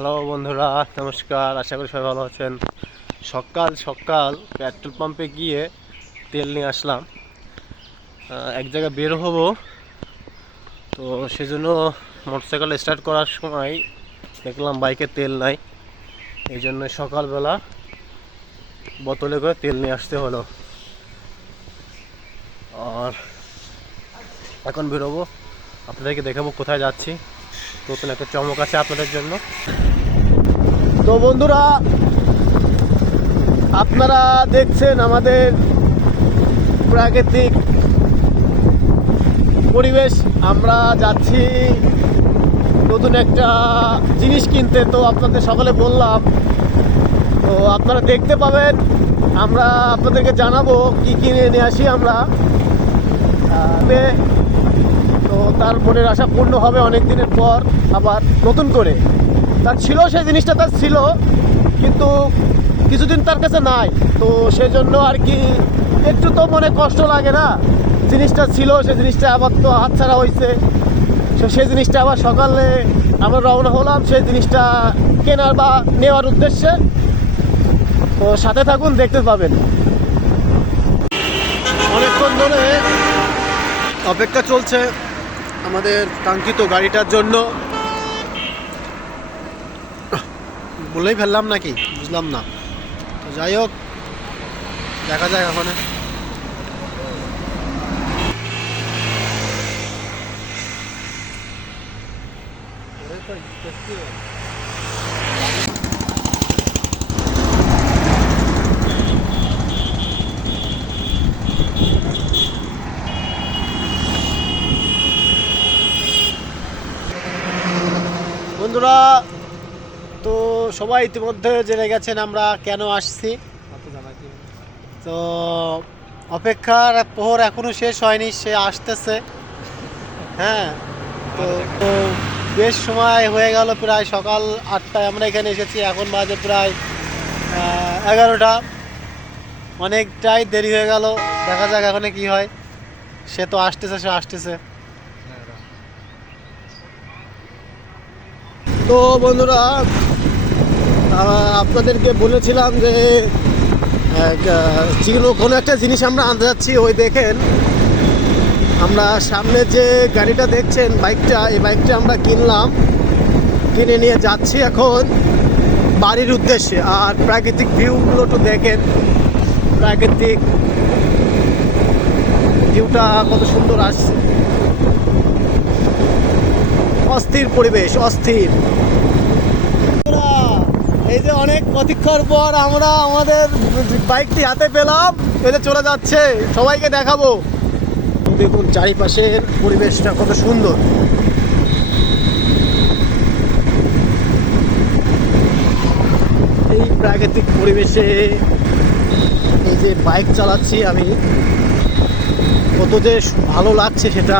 Hello বন্ধুরা, নমস্কার। আশা করি সবাই ভালো আছেন। সকাল সকাল পেট্রোল পাম্পে গিয়ে তেল নিয়ে আসলাম। এক জায়গায় বের হব, তো সেজন্য মোটরসাইকেল স্টার্ট করার সময় দেখলাম বাইকে তেল নাই। এই জন্য সকালবেলা বোতলে করে তেল নিয়ে আসতে হলো। আর এখন বেরোবো, আপনাদেরকে দেখাবো কোথায় যাচ্ছি। নতুন একটা চমক আছে আপনাদের জন্য। তো বন্ধুরা, আপনারা দেখছেন আমাদের প্রাকৃতিক পরিবেশ। আমরা যাচ্ছি নতুন একটা জিনিস কিনতে, তো আপনাদের সকালে বললাম, তো আপনারা দেখতে পাবেন। আমরা আপনাদেরকে জানাবো কি কিনে নিয়ে আসি আমরা। তো তার মনের আশা পূর্ণ হবে অনেক দিনের পর আবার নতুন করে। তার ছিল, সেই জিনিসটা তার ছিল, কিন্তু কিছুদিন তার কাছে নাই। তো সেজন্য আর কি একটু তো মনে কষ্ট লাগে না। জিনিসটা ছিল, সেই জিনিসটা আবার তো হাতছাড়া হয়েছে। সেই জিনিসটা আবার সকালে আমরা রওনা হলাম সেই জিনিসটা কেনার বা নেওয়ার উদ্দেশ্যে। তো সাথে থাকুন, দেখতে পাবেন। অনেকক্ষণ ধরে অপেক্ষা চলছে আমাদের কাঙ্ক্ষিত গাড়িটার জন্য। বলেই ফেললাম নাকি বুঝলাম না। তো যাই হোক, দেখা যাক এখন। বন্ধুরা, তো সবাই ইতিমধ্যে জেনে গেছেন আমরা কেন আসছি। তো অপেক্ষার প্রহর এখনো শেষ হয়নি, সে আসতেছে। হ্যাঁ, তো তো বেশ সময় হয়ে গেল, প্রায় সকাল 8টায় আমরা এখানে এসেছি, এখন বাজে প্রায় 11টা। অনেকটাই দেরি হয়ে গেল। দেখা যাক এখন কি হয়। সে তো আসতেছে, সে আসতেছে। তো বন্ধুরা, আপনাদেরকে বলেছিলাম যে কোনো একটা জিনিস আমরা আনতে যাচ্ছি। ওই দেখেন, আমরা সামনে যে গাড়িটা দেখছেন, বাইকটা, এই বাইকটা আমরা কিনে নিয়ে যাচ্ছি এখন বাড়ির উদ্দেশ্যে। আর প্রাকৃতিক ভিউগুলো একটু দেখেন, প্রাকৃতিক ভিউটা কত সুন্দর আসছে। অস্থির পরিবেশ, অস্থির। এই যে অনেক প্রতীক্ষার পর আমরা আমাদের বাইকটি হাতে পেলাম, এতে চলে যাচ্ছে, সবাইকে দেখাবো। দেখুন চারিপাশের পরিবেশটা কত সুন্দর। এই প্রাকৃতিক পরিবেশে এই যে বাইক চালাচ্ছি আমি, কত যে ভালো লাগছে সেটা